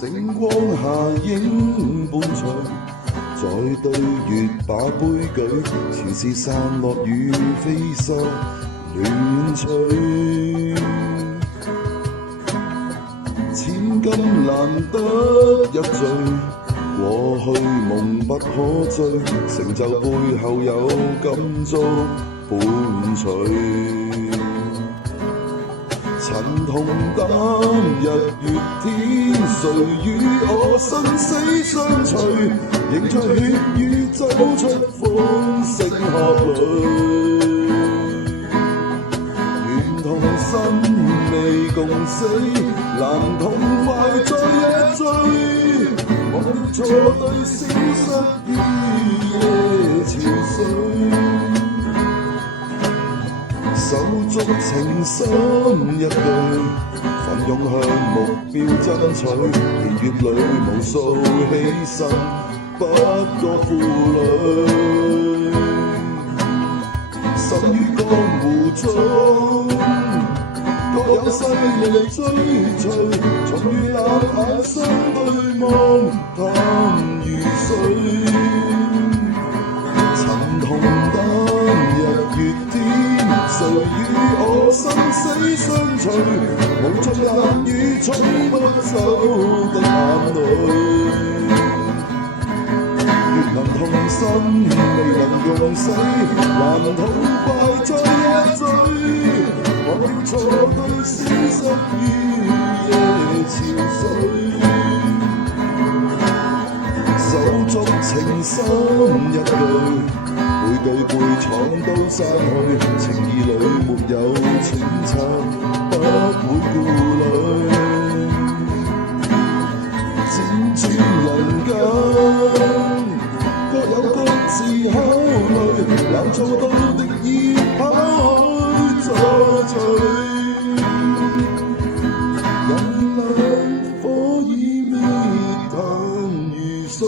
星光下影伴隨，在對月把杯舉，前事散落雨飛沙亂吹。千金難得一醉，過去夢不可追，成就背後有金遭伴隨。陳同擔日月天，誰與我生死相隨？凝着血雨走出風聲鶴裏，願同心未共死，難痛快再一追。忘掉錯對，消失於夜潮水。手足情深一對，奮勇向目標爭取。年月裏無數犧牲，不過負累。生於江湖中，各有勢力追隨，重遇冷眼相對望，淡如水。陳同擔日月天，誰與我生死相隨？無盡冷雨沖不走的眼淚。越能同心，未能共死，難痛快再一追。忘掉錯對，消失於夜潮水。手足情深一對，背對背闖刀山去，情義裏沒有清澈，不會顧慮。輾轉人間，各有各自考慮，難做到的已拋開再聚。人冷火已滅淡如水。